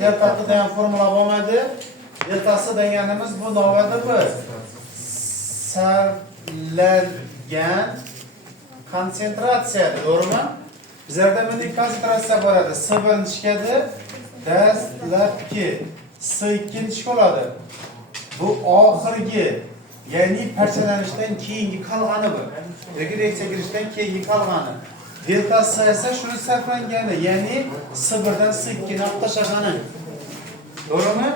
deltası degan formula bo'lmaydi. Deltasi deganimiz bu navbatda biz sarflangan konsentratsiya, to'g'rimi? Bizlarda bunday konsentratsiya bor edi. S1 chiqadi, dastlabki S2 chiqadi. Bu oxirgi, ya'ni parchalanishdan keyingi qolgani bu. Regressiya kirishdan keyingi qolgani. Deltasi esa shuni sarflangani, ya'ni S1 dan S2 ni olib tashlagani. To'g'rimi?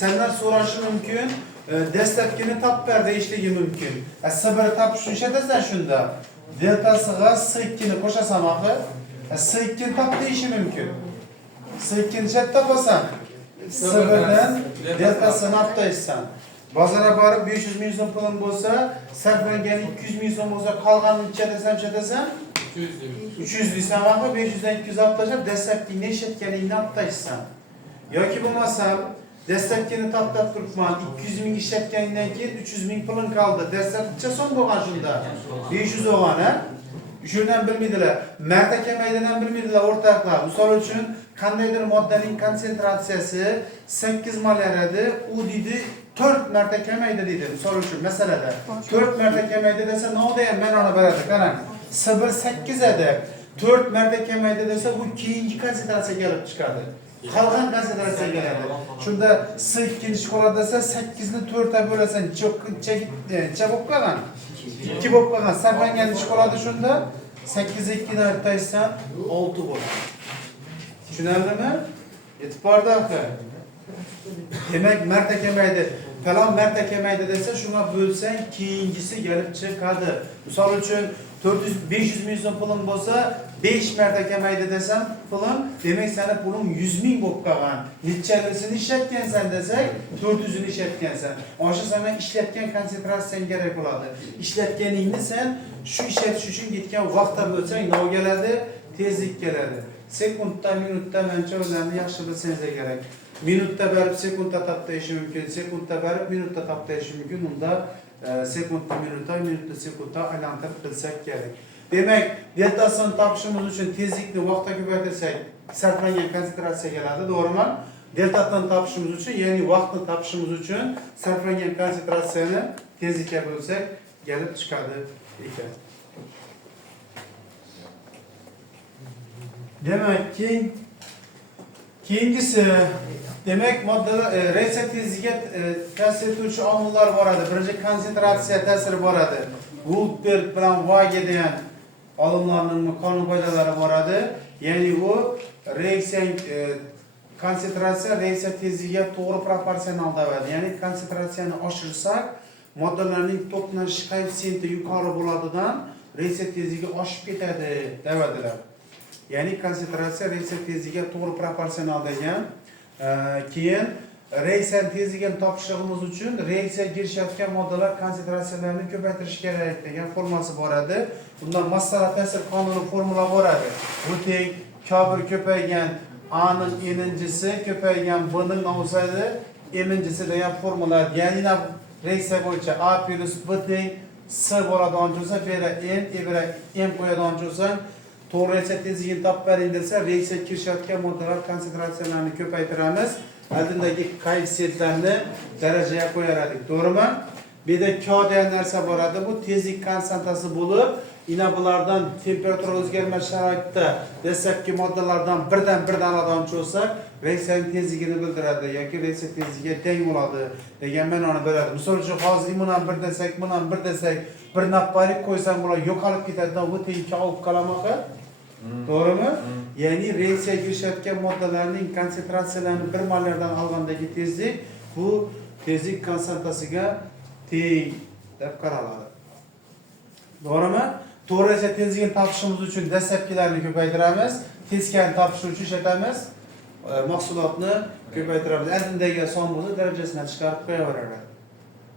Sendan so'rashi mumkin, dastlabkini topib ber deyishligi mumkin. S1 topish uchun ishlatasan shunda. Deltasiga S2 ni qo'shasan axir, S2 ni top deyishi mumkin. S2 ni chetda qo'ysan, S1 dan deltasini olib tashlaysan. Bozorga borib 500 ming so'm pulim bo'lsa, sarflangan 200 ming so'm bo'lsa, qolganini ishlatasan, 300 deysan axir, 500 dan 200 olib tashlab, dastlabkini ishlatganingni olib tashlaysan. Yoki bo'lmasa, dastlabkini to'xtatib turibman, 200 ming ishlatganingdan keyin 300 ming pulim qoldi. Dastlabkicha so'm bo'lgan shunda. 500 bo'lgan, ha? Shundan bilmaydilar. Marta kamaydidan bilmaydilar o'rtoqlar. Misol uchun, qandaydir moddaning konsentratsiyasi 8 molar edi, u deydi 4 marta kamaydi deydi. Misol uchun masalada 4 marta kamaydi desa, nima ham men ona beradi, qarang. S1 8 edi. 4 marta kamaydi desa, bu keyingi konsentratsiya kelib chiqadi. Qolgan konsentratsiya keladi. Shunda S2 chiqadi desa, 8 ni 4 ga bo'lasan, cha bo'lib qolgan. 2 bo'lib qolgan. Sarflangan chiqadi shunda 8 2 ni aytaysan 6 bo'ladi. Tushunarlimi? E'tiborda aka. Demak, marta kamaydi. Falon marta kamaydi desa, shunga bo'lsang, keyingisi kelib chiqadi. Misol uchun 500 ming so'm pulim bo'lsa, 5 marta kamaydi desam, pulim, demak seni pulim 100 ming bo'lib qolgan. Nechalisini ishlatgansan desak, 400 ni ishlatgansan. O'sha sana ishlatgan konsentratsiyang kerak bo'ladi. Ishlatganingni sen shu ishlatish uchun ketgan vaqtda bo'lsang, nima keladi? Tezlik keladi. Sekundda, minutda mencha o'zlarini yaxshi bilsangiz kerak. Minutda berib sekundda toptayishi mumkin, sekundda berib minutda toptayishi mumkin. Unda sekundda minutda sekundda aylantirib bilsak kerak. Demak, deltasini topishimiz uchun tezlikni vaqtga ko'paytirsak, sarflangan konsentratsiya keladi, to'g'rimi? Deltasini topishimiz uchun, ya'ni vaqtni topishimiz uchun sarflangan konsentratsiyani tezlikka bo'lsak, kelib chiqadi ekan. Demak, keyingisi, demak, moddalar reaksiya tezligiga ta'sir etuvchi omillar bor edi. Birinchi konsentratsiya ta'siri bor edi. Goldberg bilan Vage degan olimlarning qonun qoidalari bor edi. Ya'ni bu reaksiya konsentratsiya reaksiya tezligiga to'g'ri proporsional bo'ladi. Ya'ni konsentratsiyani oshirsak, moddalarning to'qnashish koeffitsiyenti yuqori bo'ladigan reaksiya tezligi oshib ketadi deydilar. Ya'ni konsentratsiya reaksiya tezligiga to'g'ri proporsional degan. Keyin reaksiya tezligini topishimiz uchun reaksiyaga kirishayotgan moddalar konsentratsiyalarini ko'paytirish kerak degan formulasi bor edi. Bundan massala ta'sir qonuni formula bor edi. Bu teng K1 ko'paygan A ning eninchisi ko'paygan B ning nomzodi eninchisi degan formula. Ya'ni reaksiya bo'yicha A plus B teng S bo'ladigan bo'lsa, bera N, bera M qo'yadigan bo'lsa, to'g'ri reaksiya tezligini topib bering desa, reaksiyaga kirishayotgan moddalar konsentratsiyalarini ko'paytiramiz. Oldindagi koeffitsiyentlarni darajaga qo'yar edik, to'g'rimi? Bu yerda K degan narsa bor edi, bu tezlik konstantasi bo'lib, ina bulardan temperatura o'zgarmas sharoitda dastlabki moddalardan birdan oladigan bo'lsak, reaksiyaning tezligini bildiradi yoki reaksiya tezligiga teng bo'ladi degan ma'noni beradi. Misol uchun, hozir bundan bir desak, bir nafarik qo'ysam bular yo'qolib ketadigan, bu teng olib qolamoqi. To'g'rimi? Ya'ni reaksiyaga kirishayotgan moddalarning konsentratsiyalarini 1 mollardan olgandagi tezlik bu tezlik konstantasiga teng deb qaraladi. To'g'rimi? To'g'ri reaksiya tezligini topishimiz uchun dastlabkilarni ko'paytiramiz, tezkani topish uchun ishlatamiz, mahsulotni ko'paytiramiz. Oldindagi son bo'lsa darajasini chiqarib qo'yaveradi.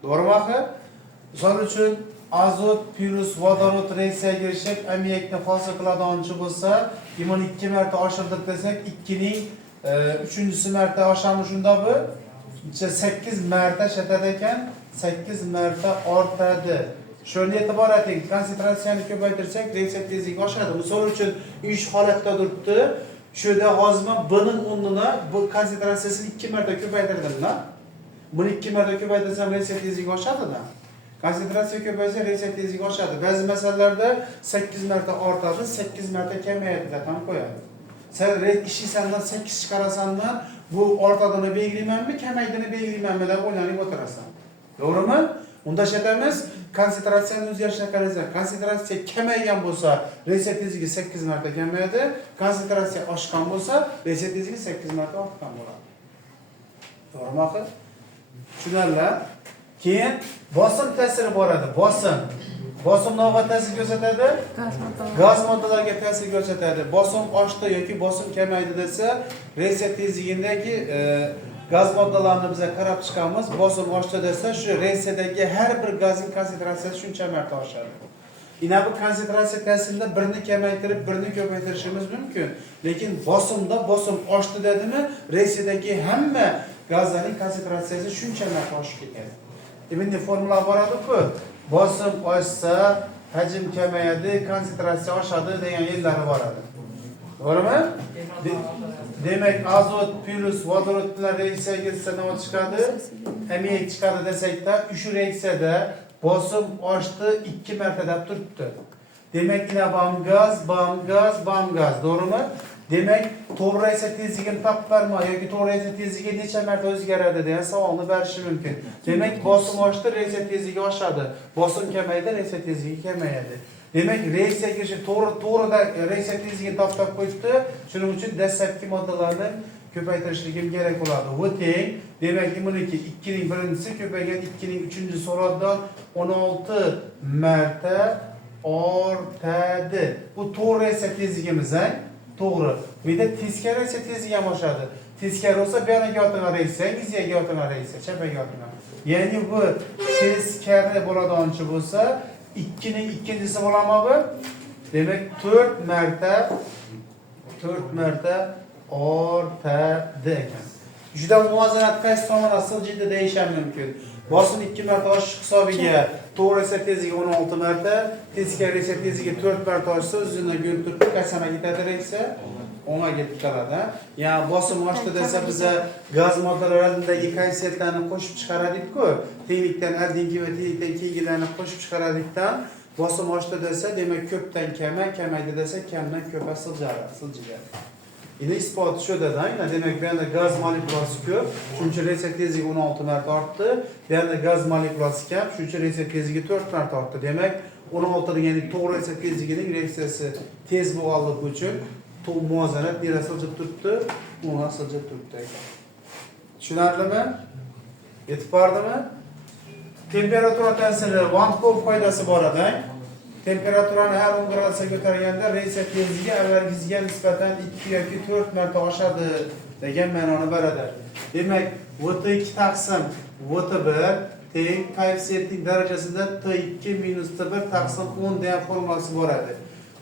To'g'rimi axir? Misol uchun azot plus vodorod reaksiyaga kirishib, ammiakni hosil qiladigan bo'lsa, 2 marta oshirdik desak, 2 ning 3-chi marta oshamiz shunda bu 8 marta shatadi ekan, 8 marta ortadi. Shuni e'tibor eting, konsentratsiyani ko'paytirsak, reaksiya tezligi oshadi. Misol uchun, ish holatda turibdi, Şöyle hozma B'nin onuna bu konsentrasyasını 2 marta köpaytırdım da. Bunu 2 marta köpaytırsam reaksiya tezligi oshadi da. Konsentrasiya ko'paysa reaksiya tezligi oshadi. Ba'zi masalalarda 8 marta ortadi, 8 marta kamayadi deb ham qo'yadi. Sen işi senden 8 çıkarasan bu ortadığını belgileymen mi, kemeydiğini belgileymen mi de oynayıp oturasan. Doğru mu? Onda şetemiz konsentrasyonun o'zgarishini qaraysan. Konsentrasiya kamaygan bo'lsa, reaksiya tezligi 8 marta kamayadi. Konsentrasiya oshgan bo'lsa, reaksiya tezligi 8 marta ortgan bo'ladi. To'g'rimi axir? Tushunarlar? Keyin bosim ta'siri boradi. Bosim nima ta'sir ko'rsatadi? Gaz moddalarga ta'sir ko'rsatadi. Bosim oshdi yoki bosim kamaydi desa, reaksiya tezligidagi gaz moddalarini biza qarab chiqamiz. Bosim oshdi desa, shu reaksiyadagi har bir gazning konsentratsiyasi shuncha marta oshadi. Ina bu konsentratsiya ta'sirida birini kamaytirib, birini ko'paytirishimiz mumkin. Lekin bosimda bosim oshdi dedimi, reaksiyadagi hamma gazlarning konsentratsiyasi shuncha marta oshib ketadi. Endi formula boradi-ku. Bosim oshsa, hajm kamayadi, konsentratsiya oshadi degan yerlari boradi. To'g'rimi? Demak, azot plus vodorod bilan reaksiyaga kirsa nima chiqadi? Ammiak chiqadi desakda, shu reaksiyada bosim oshdi 2 marta deb turibdi. Demak, ina bam gaz, to'g'rimi? Demak, to'g'ri reaksiya tezligini topib berma yoki to'g'ri reaksiya tezligi necha marta o'zgaradi degan savolni berishi mumkin. Demak, bosim oshdi, reaksiya tezligi oshadi. Bosim kamaydi, reaksiya tezligi kamayadi. Demak, reaksiya kirishi to'g'rida reaksiya tezligini topib qo'yibdi. Shuning uchun dastlabki moddalarni ko'paytirishligim kerak bo'ladi. Bu teng. Demak, buniki 2 ning birinchisi ko'paygan 2 ning 3-chi so'rotdan 16 marta ortadi. Bu to'g'ri reaksiya tezligimiz, to'g'ri. Bu yerda teskari reaksiya tezligi ham oshadi. Teskari bo'lsa, bu yoqqa yo'tilgan reaksiya, yuzaga yo'tilgan reaksiya, chapaga yo'tilgan. Ya'ni bu teskari bo'ladiganchi bo'lsa, 2 ning ikkinchisi bo'ladimi bu? Demak, 4 marta ortadi ekan. Juda muvozanat qaysi tomonga siljiydi deyish ham mumkin. Bosim 2 marta oshish hisobiga to'g'ri reaksiya tezligi 16 marta, teskari reaksiya tezligi 4 marta oshsa, o'zidan ko'rib turibdi, qachonga ketadi reaksiya? 10ga ketib qoladi. Ya'ni bosim oshdi desa biza gaz moddalaridagi koeffitsiyentlarni qo'shib chiqaradik-ku. Tenglikdan oldingi va tenglikdan keyingilarni qo'shib chiqaradikdan bosim oshdi desa, demak ko'pdan kamaydi desa, kamdan ko'pga siljadi. Endi isboti shu dedan, demak bu yerda gaz molekulasi ko'p, shuning uchun reaksiya tezligi 16 marta ortdi. Bu yerda gaz molekulasi kam, shuning uchun reaksiya tezligi 4 marta ortdi. Demak, 16 degani to'g'ri reaksiya tezligining reaksiyasi tez bo'lganligi uchun muvozanat nerasi siljib turibdi? O'ngga siljib turibdi ekan. Tushunarlimi? Yetib bordimi? Temperatura ta'siri Van Hoff qoidasi bor edi. Temperaturani har 10 gradusga ko'targanda reaksiya tezligi avvalgisiga nisbatan 2 yoki 4 marta oshadi degan ma'noni beradi. Demak, Vt2 taqsim Vt1 teng koeffitsiyentning darajasida T2 minus T1 taqsim 10 degan formulasi bor edi.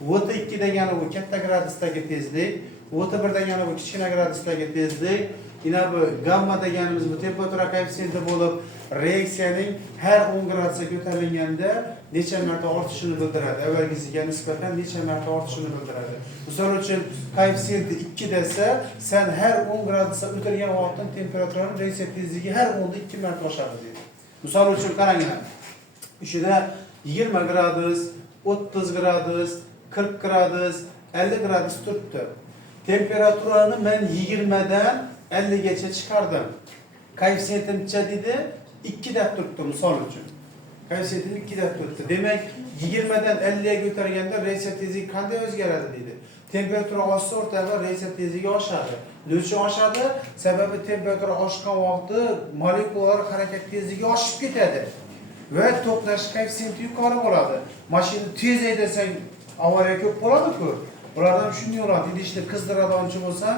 Vt2 degani bu katta gradusdagi tezlik, Vt1 degani bu kichkina gradusdagi tezlik, yana bu gamma deganimiz bu temperatura koeffitsiyenti bo'lib, reaksiyaning har 10 gradusga ko'tarilganda necha marta ortishini bildiradi. Avvalgisiga nisbatan necha marta ortishini bildiradi. Misol uchun koeffitsiyenti 2 desa, sen har 10 gradusga o'tilgan vaqtda temperaturaning reaksiya tezligi har 10 da 2 marta oshadi deydi. Misol uchun qaranglar. Ishida 20 gradus, 30 gradus, 40 gradus, 50 gradus turibdi. Temperaturani men 20 dan 50 gacha chiqardim. Koeffitsiyentim necha dedi? 2 deb turibdi misol uchun. Koeffitsiyentim 2 deb turibdi. Demak, 20 dan 50 ga ko'targanda reaksiya tezligi qanday o'zgaradi dedi. Temperatura oshsa o'rtada reaksiya tezligi oshadi. Nechun oshadi? Sababi temperatura oshgan vaqtda molekulalar harakat tezligi oshib ketadi. Va to'qnash koeffitsiyenti yuqori bo'ladi. Mashina tez haydasang avariya ko'p bo'ladi-ku. Ulardan shunday bo'ladi. Idishni qizdiradiganchi bo'lsa,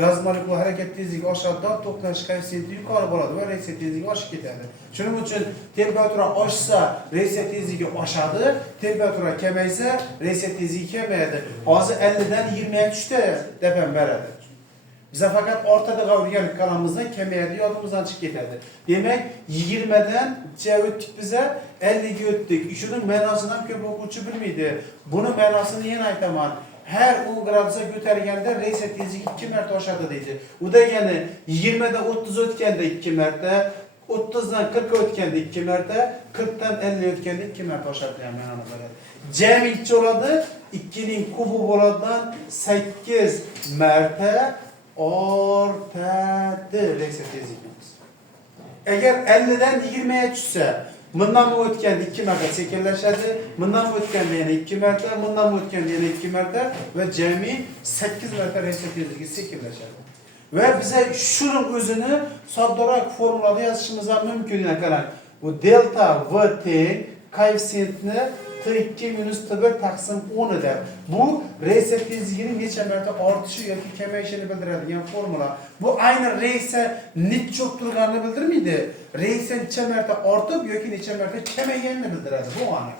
gaz molekula harakat tezligi oshadi, to'qnash koeffitsiyenti yuqori bo'ladi va reaksiya tezligi oshib ketadi. Shuning uchun temperatura oshsa, reaksiya tezligi oshadi, temperatura kamaysa, reaksiya tezligi kamayadi. Hozir 50 dan 20 ga tushdi deb ham beradi. Biz faqat ortada o'rganib qolamizdan kamayadi, yodimizdan chiqib ketadi. Demak, 20 dan o'tdik biza 50 ga o'tdik. Shuning ma'nosini ham ko'p o'quvchi bilmaydi. Buni ma'nosini yana aytaman. her 10 gradusga ko'targanda reysat tezligi 2 marta oshadi deydi. U degani 20 dan 30 o'tganda 2 marta, 30 dan 40 o'tganda 2 marta, 40 dan 50 o'tganda 2 marta oshadi ham mana bo'ladi. Jami necha bo'ladi? 2 ning kubi bo'ladidan 8 marta ortadi reysat tezligimiz. Agar 50 dan 20 ga tushsa, bundan o'tganda 2 marta sekinlashadi, bundan o'tganda yana 2 marta, bundan o'tganda yana 2 marta va jami 8 marta reysat tezligi sekinlashadi. Va biza shuning o'zini soddaroq formulada yozishimiz ham mumkin ekan. Bu delta v teng koeffitsiyentni t2 minus t1 taqsim 10 dir. Bu reysat tezligining necha marta ortishi yoki kamayishini bildiradigan formula. Bu ayni reysa necha turganini bildirmaydi. Reysa necha marta ortib yoki necha marta kamayganini bildiradi. Bu aniq.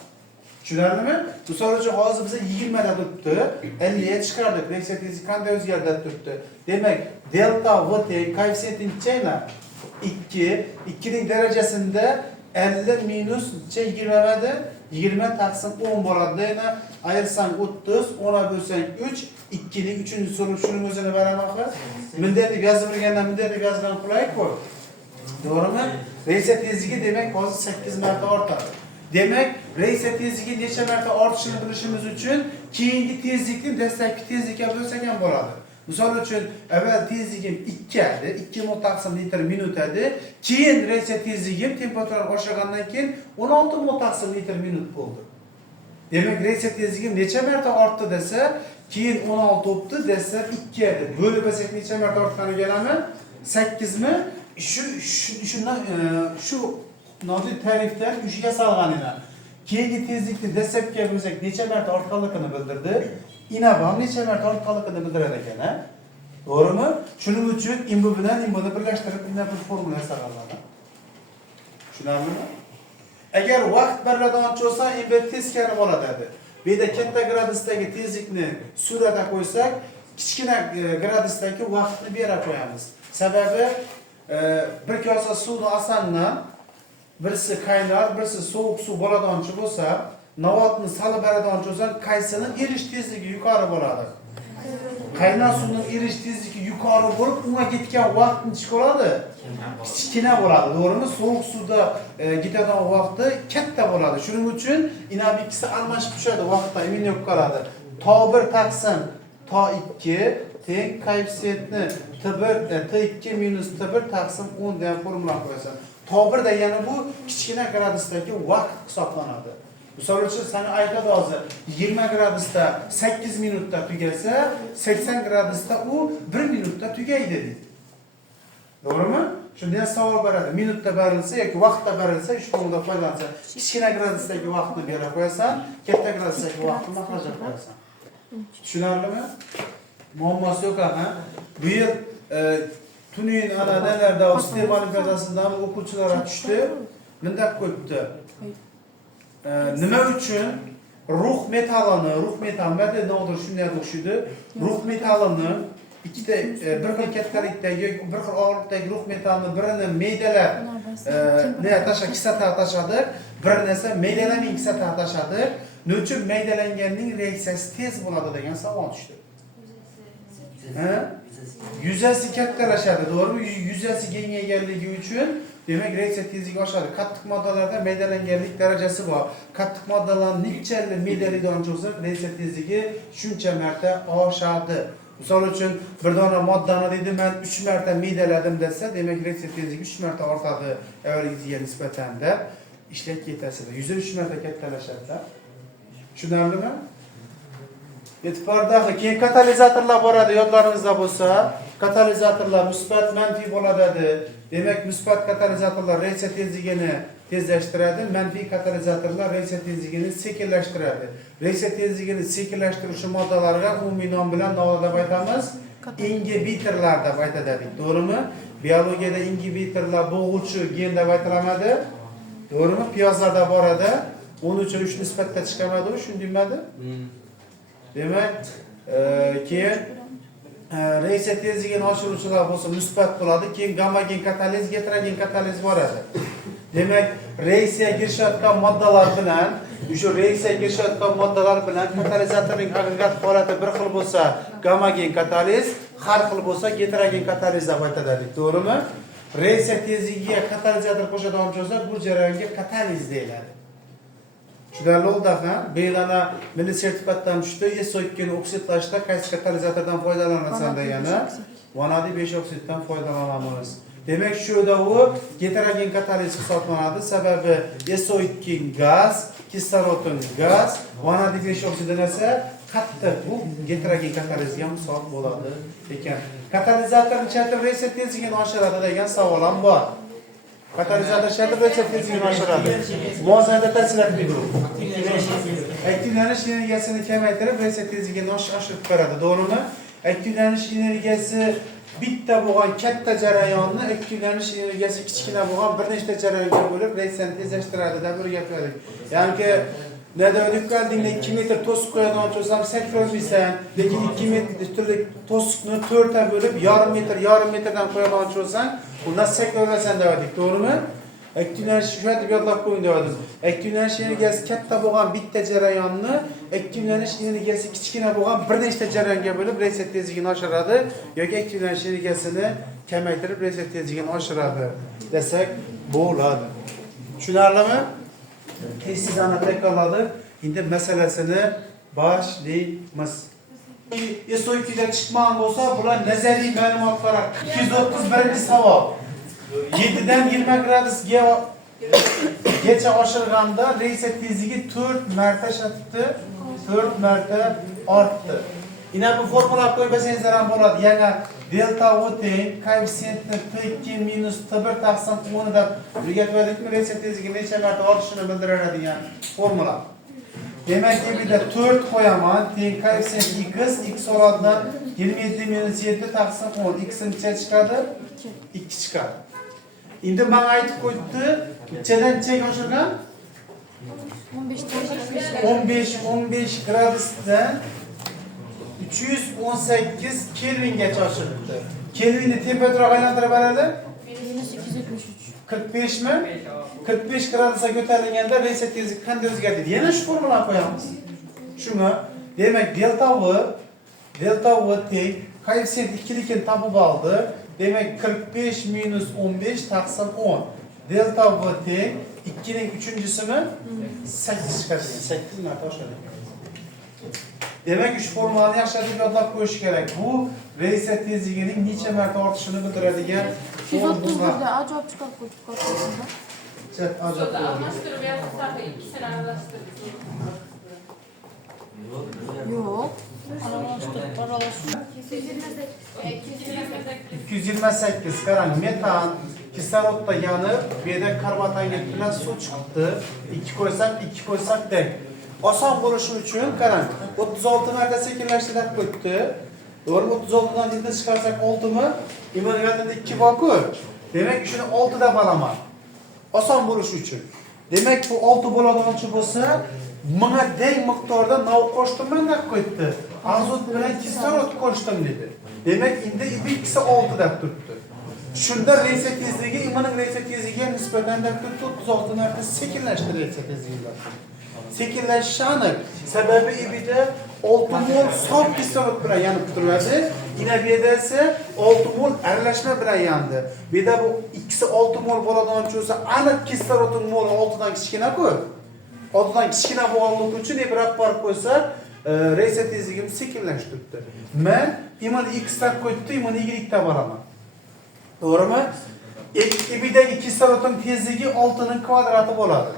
Tushunarlimi? Misol uchun hozir biz 20 da turibdi, 50 ga chiqardik. Reysa tezligi qanday o'zgardi turibdi? Demak, delta v teng koeffitsiyenti nechayna? 2. 2 ning darajasida 50 minus 20 bo'ladi. 20 taqsim 10 bo'ladi. Yana ayirsan 30, 10 bo'lsang 3, 2 ning 3-chi so'rib shuning o'zini beraman. Bunday deb yozib bergandan bunday deb yozgan qulay-ku. To'g'rimi? Reysat tezligi demak hozir 8 marta ortadi. Demak, reysat tezligi necha marta ortishini bilishimiz uchun keyingi tezlikni dastlabki tezlikka bo'lsak ham bo'ladi. Misol uchun, avval tezligim 2 edi, 2 mol taqsim litr minut edi. Keyin reysat tezligim temperatura oshgandan keyin 16 mol taqsim litr minut bo'ldi. Demak, reysat tezligim necha marta ortdi desa, keyin 16 o'tdi desa 2 edi. Bo'lib olsak necha marta ortganiga kelami? 8 mi? Shu nodir tarifdan 3 ga solganina. Keyingi tezlikni dastlabki bo'lsak necha marta ortganligini bildirdi. Inabam necha marta ortganligini bildirar ekan, ha? To'g'rimi? Shuning uchun imbu bilan imbuni birlashtirib bir formula yasaganlar. Tushunarlimi? Agar vaqt birladan bo'lsa, imbu teskari bo'ladi dedi. Bu yerda katta gradusdagi tezlikni suratga qo'ysak, kichkina gradusdagi vaqtni bera qo'yamiz. Sababi bir kosa suvni olsandan birisi qaynar, birisi sovuq suv bo'ladiganchi bo'lsa, navatni salib beradigan bo'lsa, qaysini erish tezligi yuqori bo'ladi. Qaynar suvning erish tezligi yuqori bo'lib, unga ketgan vaqt necha bo'ladi? Kichkina bo'ladi. To'g'rimi? Sovuq suvda ketadigan vaqti katta bo'ladi. Shuning uchun ina ikkisi almashib tushadi, vaqtda emin yo'q qoladi. To 1 taqsim to 2 teng koeffitsiyentni t2 minus t1 taqsim 10 degan formula qo'yasan. To 1 da yana bu kichkina gradusdagi vaqt hisoblanadi. Misol uchun seni aytadi hozir 20 gradusda 8 minutda tugasa, 80 gradusda u 1 minutda tugaydi deydi. To'g'rimi? Shunday savol beradi. Minutda berilsa yoki vaqtda berilsa, shu formulada foydalansa, kichkina gradusdagi vaqtni berib qo'yasan, katta gradusdagi vaqtni mahrajga qo'yasan. Tushunarlimi? Muammosi yo'q, ha? Bu yil tunin ana nelarda Iste'mol olimpiadasidan o'quvchilar tushdi. Bunday qo'yibdi. Nima uchun ruh metalini nodir shunday o'xshaydi. Ruh metalini ikkita bir xil kattalikdagi, bir xil og'irlikdagi ruh metalini birini meydalab, kislota tashadi, birini esa meydalamay kislota tashadi. Nechun meydalanganning reaksiyasi tez bo'ladi degan savol tushdi. Yuzasi kattalashadi, to'g'rimi? Yuzasi kengayganligi uchun demak reaksiya tezligi oshadi. Qattiq moddalarda maydalanganlik darajasi bor. Qattiq moddalarni nechali maydalaydigan bo'lsa, reaksiya tezligi shuncha marta oshadi. Misol uchun bir dona moddani deydi, men 3 marta maydaladim desa, demak reaksiya tezligi 3 marta ortadi avvalgiga nisbatan deb ishlab ketasida. 103 marta kattalashadi. Tushunarlimi? E'tiborda keyin katalizatorlar boradi, yodlaringizda bo'lsa, katalizatorlar musbat, manfiy bo'ladi. Demak, musbat katalizatorlar reaksiya tezligini tezlashtiradi, manfiy katalizatorlar reaksiya tezligini sekinlashtiradi. Reaksiya tezligini sekinlashtiruvchi moddalarga umumiy nom bilan nima aytamiz? Ingibitorlar deb aytadik, to'g'rimi? Biologiyada ingibitorlar bo'g'uvchi gen deb aytilamadi. To'g'rimi? Piyozlarda bor edi. 13 nisbatda chiqamadi, shundaymi? Demak, keyin reaksiya tezligini oshiruvchilar bo'lsa musbat bo'ladi, keyin gamma gen kataliz, heterogen kataliz boradi. Demek reaksiyaga kirishayotgan moddalar bilan, o'sha reaksiyaga kirishayotgan moddalar bilan katalizatorning agregat holati bir xil bo'lsa, gomogen kataliz, har xil bo'lsa heterogen kataliz deb aytadi. To'g'rimi? Reaksiya tezligiga katalizator qo'shadigan bo'lsak, bu jarayonga kataliz deyiladi. Tushunarli bo'ldi ha? Belana milliy sertifikatdan tushdi, SO2 ni oksidlashda qaysi katalizatordan foydalanasan degani, vanadiy 5 oksiddan foydalanamiz. Demek şurada o heterogen kataliz hisoblanadi. Sababi SO2 gaz, kislorodin gaz, vanadiy 5 oksiddan esa qattiq bu heterogen katalizga misol bo'ladi ekan. Katalizator ichida reaksiya tezligini oshiradi degan savol ham bor. Katalizator ichida reaksiya tezligini oshiradi. Muvozanatda ta'sirlat beradi. Aktivlanish energiyasini kamaytirib reaksiya tezligini oshirib beradi. To'g'rimi? Aktivlanish energiyasi bitta bo'lgan katta jarayonni aktivlanish energiyasi kichkina bo'lgan bir nechta jarayonga bo'lib reaksiyani tezlashtiradi deb o'rgatdik. Ya'ni Nadaliklardingda 2 metr to'siq qo'yadigan bo'lsam sakrolmaysan, lekin 2 metr to'siqni 4 ta bo'lib yarim metrdan qo'yadigan bo'lsang, undan sakrolasan dedik, to'g'rimi? Aktivlanish shu deb yodlab qo'ying dedim. Aktivlanish energiyasi katta bo'lgan bitta jarayonni aktivlanish energiyasi kichkina bo'lgan bir nechta jarayonga bo'lib reaksiya tezligini oshiradi yoki aktivlanish energiyasini kamaytirib reaksiya tezligini oshiradi desak bo'ladi. Tushunarlimi? Siz ana takrorladik. Endi masalasini boshlaymiz. SO2 da chiqmagan bo'lsa, bular nazariy ma'lumotlar. 231-savol. 7 dan 20 gradusgacha oshirganda reaksiya tezligi 4 marta shatdi, 4 marta ortdi. Ina bu formula qo'yib bersangiz ham bo'ladi. Ya'ni delta O teng koeffitsiyentni T2 minus T1 taqsim 10 deb o'rgatmadikmi? Reaksiya tezligi necha marta ortishini bildiradigan formula. Demak, bir de 4 qo'yaman, teng koeffitsiyent x oradidan 27 minus 7 taqsim 10, x necha chiqadi? 2 chiqadi. Endi men aytib qo'ydi, nechadan nechaga oshirgan? 15 gradusdan 318 kelvingacha oshiribdi. Kelvinni temperatura aylantirib beradi? -273. 45 mi? 45 gradusga ko'tarilganda reaksiya tezligi qanday o'zgaradi? Yana shu formulani qo'yamiz. Shuni, demak delta V teng koeffitsiyent ikkilikni topib oldi. Demek 45 minus 15 taqsim 10. Delta V teng 2 ning 3-sini 8 chiqadi. 8 marta oshadi. Demek şu formulani yaxshilab yodlab qo'yish kerak. Bu reaksiya tezligining necha marta ortishini bildiradigan 230 da ajoyib chiqib qo'yibdi. Chat ajoyib. Almashtirib yozsa ikkisini aralashtirib. Yo'q. 228 qarang, metan kislorodda yanib, bu yerda karbonatangit bilan suv chiqibdi. 2 qo'ysak deng. Oson bo'lishi uchun qarang, 36 marta sekinlashtirib qo'yibdi. To'g'ri, 36 dan 7 chiqarsak 6 mi? Imoniyatida 2 bor-ku. Demak, shuni 6 da bolaman. Oson bo'lishi uchun. Demak, bu 6 bo'ladiganchi bo'lsa, menga teng miqdorda nav qo'shdim deb qo'yibdi. Azot bilan kislorod qo'shdim dedi. Demak, endi ikkisi 6 deb turibdi. Shunda reaksiya tezligi, imonning reaksiya tezligiga nisbatan deb 36 marta sekinlashdi reaksiya tezligi. Sekinlashish aniq. Sababi ibida 6 mol sof kislorod bilan yanib turadi. Inabiyada esa 6 mol aralashma bilan yandi. Beda bu ikkisi 6 mol bo'ladigan bo'lsa, aniq kislorodning moli 6 dan kichkina-ku. 6 dan kichkina bo'lganligi uchun bir farq qo'ysa, reaksiya tezligini sekinlashtiribdi. Men iman x deb qo'yibdi, iman y deb boraman. To'g'rimi? Ibidagi kislorodning tezligi 6 ning kvadrati bo'ladi.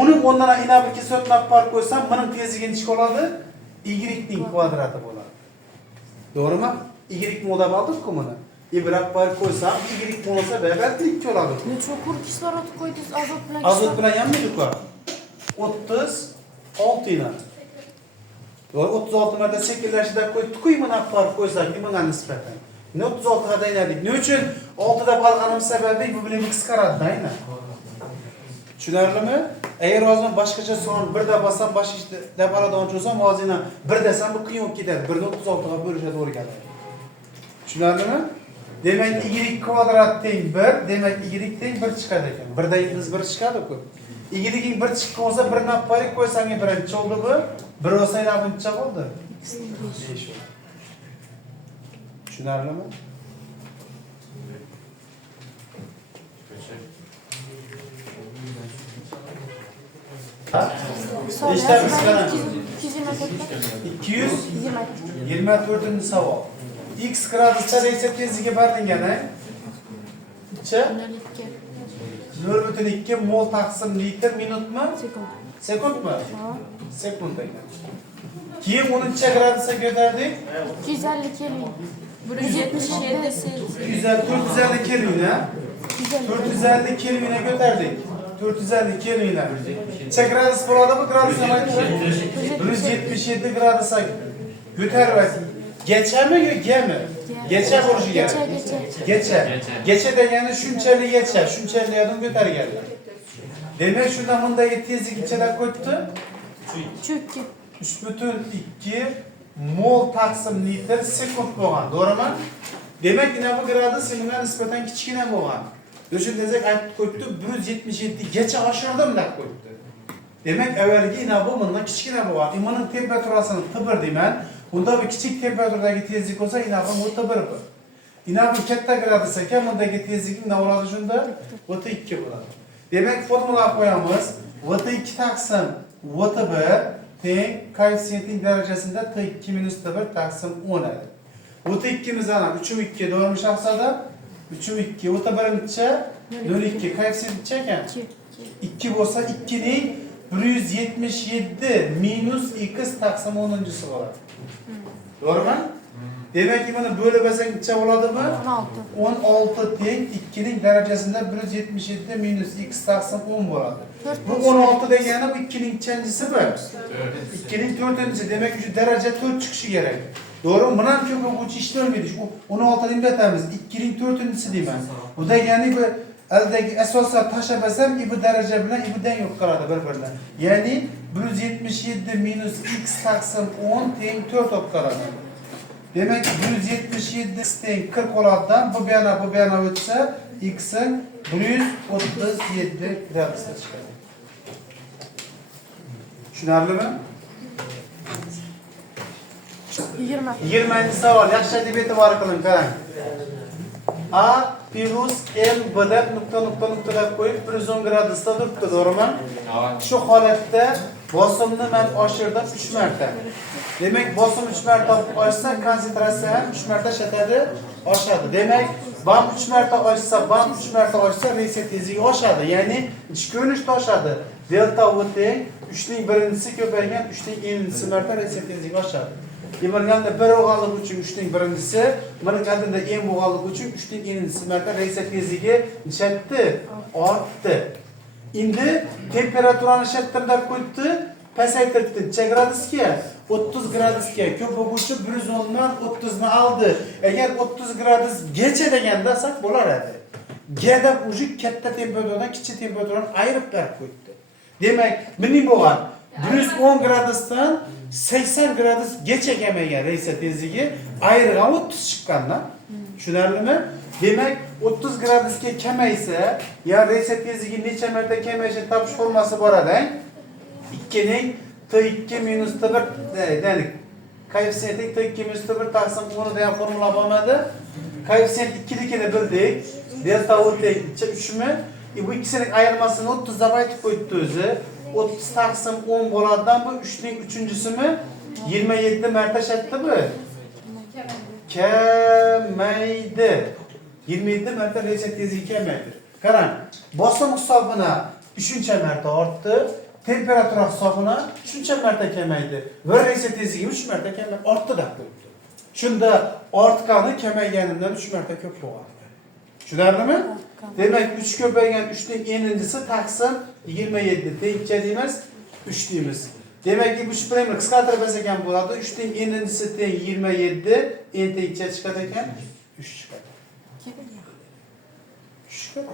Uni ondan ina bir kislorodni farq qo'ysam, mening tezligim nechta bo'ladi? Y ning kvadrati bo'ladi. To'g'rimi? Y moda bo'ldi-ku buni. İbrak farq qo'ysam, Y bo'lsa, albatta 2 bo'ladi. Necha kislorod qo'ydingiz azot bilan? Azot bilan yanmaydi-ku. 36 ina. 36 marta sekinlashida qo'ydik-ku, mana farq qo'ysak, mana nisbatan. Ne 36 ga daynadik. Ne uchun 6 da qolganim sababi bu bilan qisqaradi, aynan. Tushunarlimi? Agar hozir boshqacha son 1 da bosam, boshqa oladigan bo'lsam, hozirdan 1 desam bu qiyin bo'lib ketadi. 1 ni 36 ga bo'lishga to'g'ri keladi. Tushunarlimi? Demek y kvadrat teng 1, demek y teng 1 chiqadi ekan. 1 dan yigimiz 1 chiqadi-ku. Y 1 chiqqan bo'lsa 1 ni olib qo'yib qo'ysang birinchi oldi bu. 1 olsa yana buncha bo'ldi. 5 oldu. Tushunarlimi? Ha? İşte biz kalan. 224. savol. X graduscha reset tezligi berilgan, ichi 0,2 mol taqsim litr minutmi? Sekundmi? Sekund ekan. Keyin 10 gradusga ko'tardik. 250 kelvin. 177 450 kelvin, ha? 450 kelvinga ko'tardik. 450 kelvinga. Necha gradus bo'ladi bu gradusga aytdi? 177 gradusga ko'tarib Geçemi yo gemi? Geçe bo'lishi kerak. Geçe. Geçe degani shunchalik geçe, shunchalik odam ko'targanlar. Demak, shunda bundagi tezlik ichida ko'tdi. 3,2 mol taqsim litr sekund bo'lgan, to'g'rimi? Demak, mana bu gradus bunga nisbatan kichkina bo'lgan. O'sha tezlik aytib qo'yibdi, 177 gacha oshirdim deb qo'yibdi. Demak, avvalgi mana bu bundan kichkina bo'lgan. Buning temperaturasini T1 deyman. Bunda bir kichik temperaturdagi tezlik bo'lsa, inaqim T1 bu. Inaqim katta gradus ekan, bundagi tezlik nima bo'ladi shunda? T2 bo'ladi. Demak, formula qo'yamiz. T2 taqsim T1 teng koeffitsiyentning darajasida T2 minus T1 taqsim 10 edi. T2 miz ana 3,2 doğru shahsada 3,2 T1-chi 0,2 koeffitsiyent necha ekan? 2 bo'lsa 2 ning 177 minus x taqsim 10'si bo'ladi. Doğru mu? Demek ki bunu böyle basang necha bo'ladimi? 16. 16 teng 2 ning darajasida 177 minus x taqsim 10 bo'ladi. Bu 16 degani bu 2 ning nechanchisi bu? 2 ning 4'inchisi. Demek ki şu derece 4 chiqishi kerak. Doğru mu? Bundan ko'p o'quvchi ishlayolmaydi. Shu 16 deb aytamiz. 2 ning 4'inchisi deyman. Bu degani bu eldagi asoslar tashlabasam bu daraja bilan ibudan yo'q qoladi bir-biridan. Ya'ni 177 minus x taqsim 10 teng 4 olib qoladi. Demak 177 x teng 40 oladidan bu yana o'tsa x'in 137 gradusga chiqadi. Tushunarlimi? 20. savol. Yaxshi deb e'tibor qiling, qarang. A plus M bo'lib nuqta deb qo'yib 110 gradusda turibdi, to'g'rimi? Shu holatda bosimni men oshirdim 3 marta. Demak, bosim 3 marta oshsa, konsentratsiya ham 3 marta oshadi. Demak, bam 3 marta oshsa, reset tezligi oshadi. Ya'ni ichki ko'rinishda oshadi. Delta V teng 3 ning birinchisi ko'paygan 3 ning n'si marta reset tezligi oshadi. Demakda 1 bo'lganligi uchun 3 ning birinchisi, mana qadimda n bo'lganligi uchun 3 ning n'si marta reset tezligi nechati? Ortdi. Endi temperaturani shattirlab qo'yibdi, pasaytiribdi. Necha gradusga? 30 gradusga. Ko'p o'quvchi 110 dan 30 ni oldi. Agar 30 gradusgacha deganda sak bo'lar edi. G deb uji katta temperaturadan kichik temperaturani ayirib berib qo'yibdi. Demak, mening bo'lgan 110 gradusdan 80 gradusgacha kamaygan reset tezligi ayirgan 30 chiqqanda. Tushunarlimi? Demak, 30 gradusga kamaysa, ya reset tezligi necha marta kamayishi topish formulasi bor edi. 2 ning T2 minus T1 dedik. Koeffitsiyenti T2 minus T1 taqsim 10 degan formula bo'lmadi. Koeffitsiyent 2 nikini bildik. Delta V teng 3 mi? Bu ikisining ayirmasini 30 deb aytib qo'yibdi o'zi. 30 taqsim 10 bo'ladidan bu 3 ning 3-chisimi 27 marta shatdi bu. Kamaydi. 27 marta reset tezligi kamaydi. Qarang, bosim hisobini 3-marta ortdi. Temperatura hisobini shuncha marta kamaydi va reset tezligi 3 marta kamaydi, ortdi deb qo'yibdi. Shunda ortgani kamayganidan 3 marta ko'p bo'ladi. Tushunarlimi? Demak, 3 ko'paygan 3 ning n'si taqsim 27 tengcha deymiz, 3 deymiz. Demak, bu shprimni qisqartirib ekan bo'ladi. 3 ning n'si teng 27, n tengcha chiqadi ekan 3 chiqadi. 3 chiqadi.